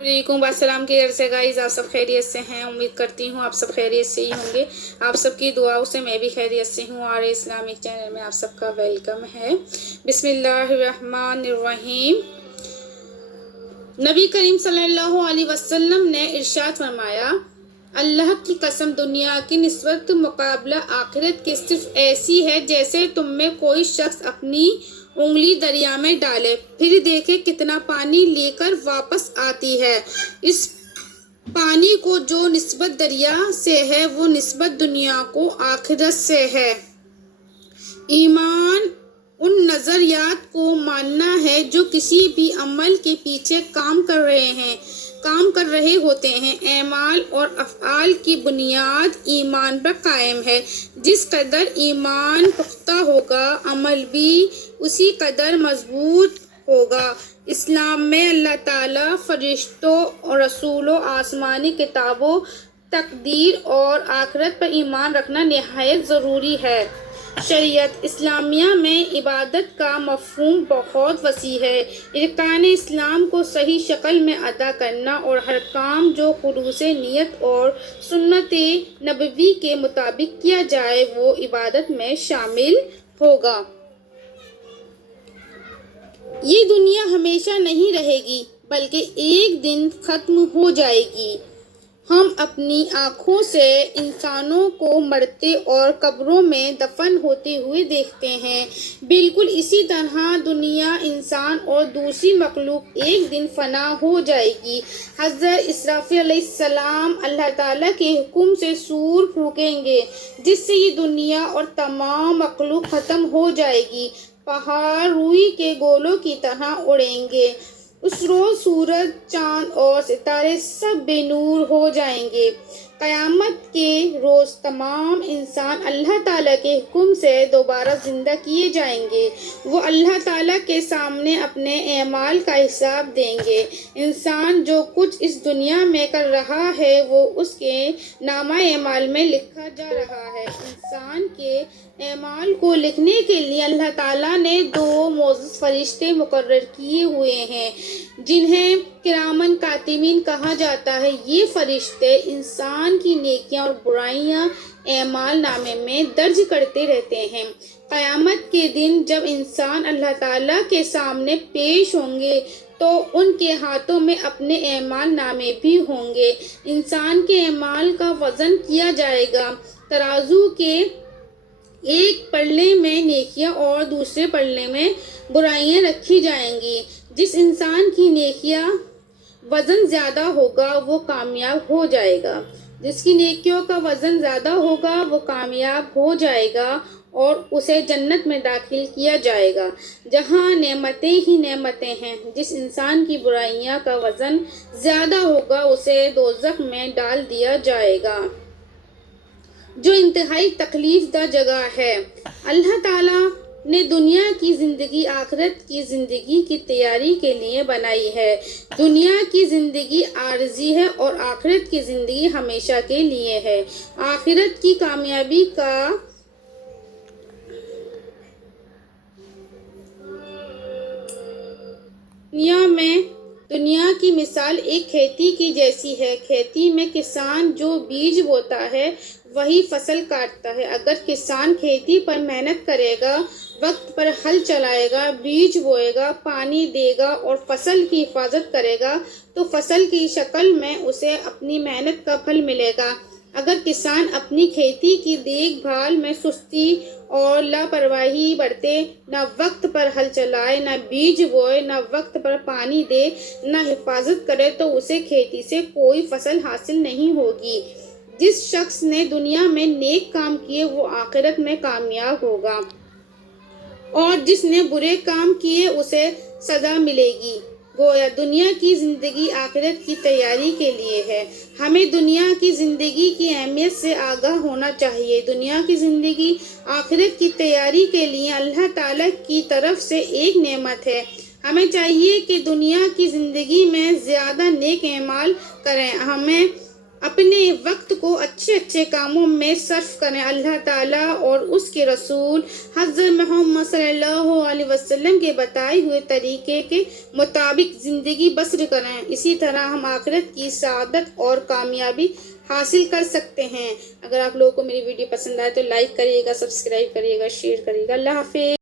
वालेकुम अस्सलाम के घर से गाइस, आप सब खैरियत से हैं। उम्मीद करती हूँ आप सब खैरियत से ही होंगे। आप सबकी दुआओं से मैं भी खैरियत से हूँ और इस्लामिक चैनल में आप सबका वेलकम है। बिस्मिल्लाहिर्रहमानिर्रहीम। नबी करीम सल्लल्लाहु अलैहि वसल्लम ने इरशाद फरमाया, अल्लाह की कसम, दुनिया की निस्बत मुकाबला आखिरत के सिर्फ ऐसी है जैसे तुम में कोई शख्स अपनी उंगली दरिया में डाले, फिर देखे कितना पानी लेकर वापस आती है। इस पानी को जो निस्बत दरिया से है वो निस्बत दुनिया को आखिरत से है। ईमान उन नज़रियात को मानना है जो किसी भी अमल के पीछे काम कर रहे होते हैं। एमाल और अफ़आल की बुनियाद ईमान पर कायम है। जिस कदर ईमान पुख्ता होगा, अमल भी उसी कदर मजबूत होगा। इस्लाम में अल्लाह ताला फरिश्तों और रसूलों, आसमानी किताबों, तकदीर और आखिरत पर ईमान रखना निहायत ज़रूरी है। शरीयत इस्लामिया में इबादत का मफ़हूम बहुत वसी है। इरकान इस्लाम को सही शक्ल में अदा करना और हर काम जो खुलूस नियत और सुन्नत नबवी के मुताबिक किया जाए वो इबादत में शामिल होगा। ये दुनिया हमेशा नहीं रहेगी बल्कि एक दिन ख़त्म हो जाएगी। हम अपनी आँखों से इंसानों को मरते और कब्रों में दफन होते हुए देखते हैं। बिल्कुल इसी तरह दुनिया, इंसान और दूसरी मखलूक एक दिन फना हो जाएगी। हज़रत इसराफील अलैहिस्सलाम अल्लाह ताला के हुक्म से सूर फूकेंगे जिससे ये दुनिया और तमाम मखलूक ख़त्म हो जाएगी। पहाड़ रुई के गोलों की तरह उड़ेंगे। उस रोज़ सूरज, चाँद और सितारे सब बेनूर हो जाएंगे। क़यामत के रोज़ तमाम इंसान अल्लाह ताला के हुक्म से दोबारा ज़िंदा किए जाएंगे। वो अल्लाह ताला के सामने अपने एमाल का हिसाब देंगे। इंसान जो कुछ इस दुनिया में कर रहा है वो उसके नामा एमाल में लिखा जा रहा है। इंसान के एमाल को लिखने के लिए अल्लाह ताला ने 2 मोअज़्ज़ज़ फरिश्ते मुकर्रर किए हुए हैं जिन्हें किरामन कातिमीन कहा जाता है। ये फरिश्ते इंसान की नेकियां और बुराइयां एमाल नामे में दर्ज करते रहते हैं। क़यामत के दिन जब इंसान अल्लाह ताला के सामने पेश होंगे तो उनके हाथों में अपने एमाल नामे भी होंगे। इंसान के एमाल का वज़न किया जाएगा। तराजू के एक पल्ले में नेकियां और दूसरे पल्ले में बुराइयां रखी जाएंगी। जिस इंसान की नेकियां वज़न ज़्यादा होगा वो कामयाब हो जाएगा। जिसकी नेकियों का वज़न ज़्यादा होगा वो कामयाब हो जाएगा और उसे जन्नत में दाखिल किया जाएगा जहाँ नेमतें ही नेमतें हैं। जिस इंसान की बुराइयां का वज़न ज़्यादा होगा उसे दोज़ख में डाल दिया जाएगा जो इंतहाई तकलीफ़दा जगह है। अल्लाह ताला ने दुनिया की ज़िंदगी आखिरत की ज़िंदगी की तैयारी के लिए बनाई है। दुनिया की ज़िंदगी आर्जी है और आखिरत की ज़िंदगी हमेशा के लिए है। आखिरत की कामयाबी का दुनिया की मिसाल एक खेती की जैसी है। खेती में किसान जो बीज बोता है वही फसल काटता है। अगर किसान खेती पर मेहनत करेगा, वक्त पर हल चलाएगा, बीज बोएगा, पानी देगा और फसल की हिफाजत करेगा तो फसल की शक्ल में उसे अपनी मेहनत का फल मिलेगा। अगर किसान अपनी खेती की देखभाल में सुस्ती और लापरवाही बरते, न वक्त पर हल चलाए, न बीज बोए, न वक्त पर पानी दे, न हिफाजत करे तो उसे खेती से कोई फसल हासिल नहीं होगी। जिस शख्स ने दुनिया में नेक काम किए वो आखिरत में कामयाब होगा और जिसने बुरे काम किए उसे सज़ा मिलेगी। गोया दुनिया की ज़िंदगी आखिरत की तैयारी के लिए है। हमें दुनिया की ज़िंदगी की अहमियत से आगाह होना चाहिए। दुनिया की ज़िंदगी आखिरत की तैयारी के लिए अल्लाह ताला की तरफ से एक नेमत है। हमें चाहिए कि दुनिया की ज़िंदगी में ज़्यादा नेक एमाल करें। हमें اپنے وقت کو اچھے اچھے کاموں میں صرف کریں، اللہ تعالیٰ اور اس کے رسول حضرت محمد صلی اللہ علیہ وسلم کے بتائے ہوئے طریقے کے مطابق زندگی بسر کریں۔ اسی طرح ہم آخرت کی سعادت اور کامیابی حاصل کر سکتے ہیں۔ اگر آپ لوگوں کو میری ویڈیو پسند آئے تو لائک کریے گا، سبسکرائب کریے گا، شیئر کریے گا۔ اللہ حافظ۔